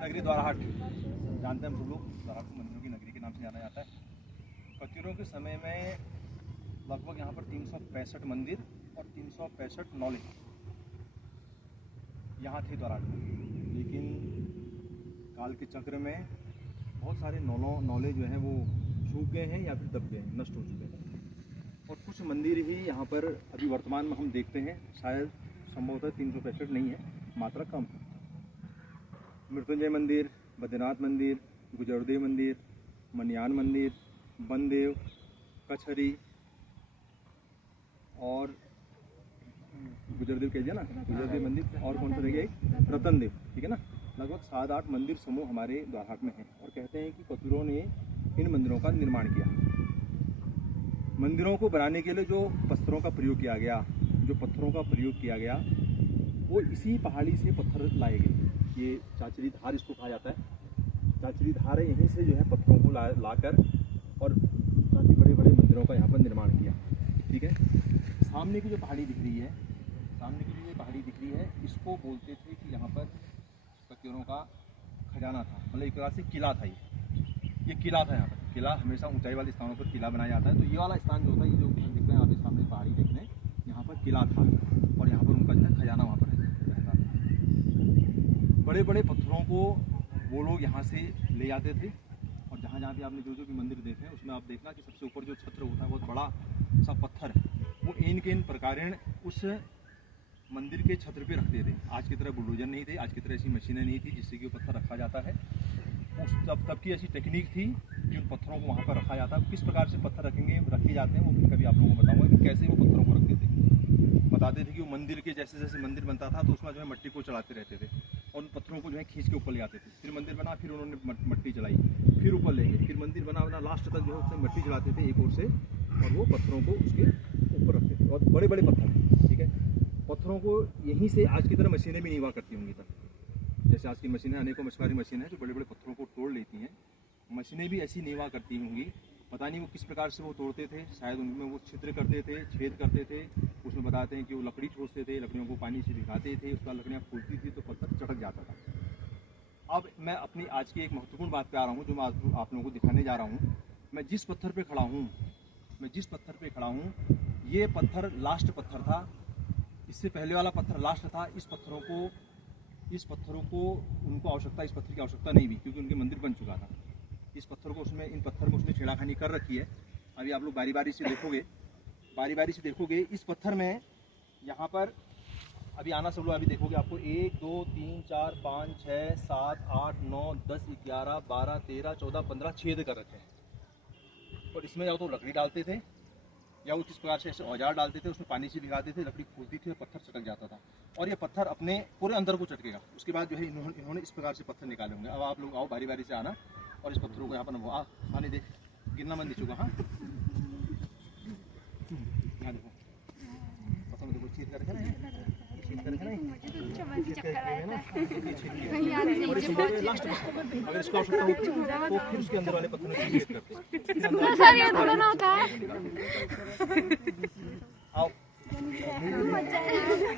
नगरी द्वाराहाट जानते हैं हम सब लोग। द्वाराहाट को मंदिरों की नगरी के नाम से जाना जाता है। कत्यूरों के समय में लगभग यहाँ पर 365 मंदिर और 365 नौले यहाँ थे द्वाराहाट में, लेकिन काल के चक्र में बहुत सारे नौले जो हैं वो सूख गए हैं या फिर दब गए हैं, नष्ट हो चुके हैं। और कुछ मंदिर ही यहाँ पर अभी वर्तमान में हम देखते हैं, शायद संभवतः 365 नहीं है, मात्रा कम है। मृत्युंजय मंदिर, बद्रीनाथ मंदिर, गुजरदेव मंदिर, मनियान मंदिर, बनदेव, कचहरी और गुजरदेव कह दिया ना, गुजरदेव मंदिर, और कौन सा रह गया एक रतनदेव, ठीक है ना। लगभग 7-8 मंदिर समूह हमारे द्वारहाट में हैं और कहते हैं कि कत्यूरों ने इन मंदिरों का निर्माण किया। मंदिरों को बनाने के लिए जो पत्थरों का प्रयोग किया गया, वो इसी पहाड़ी से पत्थर लाए गए। ये चाचरी धार इसको कहा जाता है। चाचरी धार है, यहीं से जो है पत्थरों को लाकर और काफ़ी बड़े बड़े मंदिरों का यहाँ पर निर्माण किया, ठीक है। सामने की जो पहाड़ी दिख रही है, इसको बोलते थे कि यहाँ पर कत्यूरों का खजाना था, मतलब एक तरह से किला था। ये किला था। यहाँ पर किला हमेशा ऊंचाई वाले स्थानों पर किला बनाया जाता है। तो ये वाला स्थान जो होता है, ये जो दिख रहे हैं आप सामने पहाड़ी देख रहे हैं, यहाँ पर किला था और यहाँ पर उनका जो है खजाना वहाँ पर रहता था। बड़े बड़े पत्थरों को वो लोग यहाँ से ले जाते थे और जहाँ जहाँ भी आपने जो भी मंदिर देखे हैं उसमें आप देखना कि सबसे ऊपर जो छत्र होता है, बहुत बड़ा सा पत्थर है, वो इन प्रकारेण उस मंदिर के छत्र पे रखते थे। आज की तरह बुलडोजर नहीं थे, आज की तरह ऐसी मशीनें नहीं थी जिससे कि वो पत्थर रखा जाता है। तब की ऐसी टेक्निक थी कि उन पत्थरों को वहाँ पर रखा जाता है। किस प्रकार से पत्थर रखे जाते हैं वो फिर कभी आप लोगों को बताऊंगा कि कैसे वो पत्थरों को रखते थे। बताते थे कि वो मंदिर के जैसे जैसे मंदिर बनता था तो उसमें जो है मट्टी को चढ़ाते रहते थे और उन पत्थरों को जो है खींच के ऊपर ले आते थे। फिर मंदिर बना, फिर उन्होंने मट्टी चढ़ाई, फिर ऊपर ले गए, फिर मंदिर बना लास्ट तक जो है उसमें मट्टी चढ़ाते थे एक ओर से और वो पत्थरों को उसके ऊपर रखते थे। और बड़े बड़े पत्थर, ठीक है। पत्थरों को यहीं से आज की तरह मशीनें भी नहीं हुआ करती होंगी तब, जैसे आज की मशीनें, अनेकों मछुआरी मशीनें हैं जो बड़े बड़े पत्थरों को तोड़ लेती हैं। मशीनें भी ऐसी नहीं हुआ करती होंगी। पता नहीं वो किस प्रकार से वो तोड़ते थे, शायद उनमें वो छिद्र करते थे, छेद करते थे। उसमें बताते हैं कि वो लकड़ी ठोसते थे, लकड़ियों को पानी से भिगाते थे, उसके बाद लकड़ियाँ फूलती थी तो पत्थर चटक जाता था। अब मैं अपनी आज की एक महत्वपूर्ण बात पे आ रहा हूँ, जो मैं आप लोगों को दिखाने जा रहा हूँ। मैं जिस पत्थर पे खड़ा हूँ, ये पत्थर लास्ट पत्थर था। इससे पहले वाला पत्थर लास्ट था। इस पत्थरों को उनको आवश्यकता, इस पत्थर की आवश्यकता नहीं हुई क्योंकि उनके मंदिर बन चुका था। इन पत्थर में उसने छेड़खानी कर रखी है। अभी आप लोग बारी बारी से देखोगे इस पत्थर में, यहाँ पर अभी आना सब लोग अभी देखोगे, आपको 1 2 3 4 5 6 7 8 9 10 11 12 13 14 15 छेद कर रखे हैं। और इसमें या तो लकड़ी डालते थे या वो किस प्रकार से ऐसे औजार डालते थे, उसमें पानी से भिगाते थे, लकड़ी फूलती थी और पत्थर चटक जाता था। और ये पत्थर अपने पूरे अंदर को चटकेगा। उसके बाद जो है इन्होंने इस प्रकार से पत्थर निकाले होंगे। अब आप लोग आओ बारी बारी से आना और इस पत्थरों को यहाँ पर आने देख, गिरना मन दिचूगा। हाँ, यहाँ देखो पत्थर में देखो चीर करके ना, लास्ट अगर इसको आवश्यकता होती तो फिर उसके अंदर वाले पत्थर में छेद करते। आओ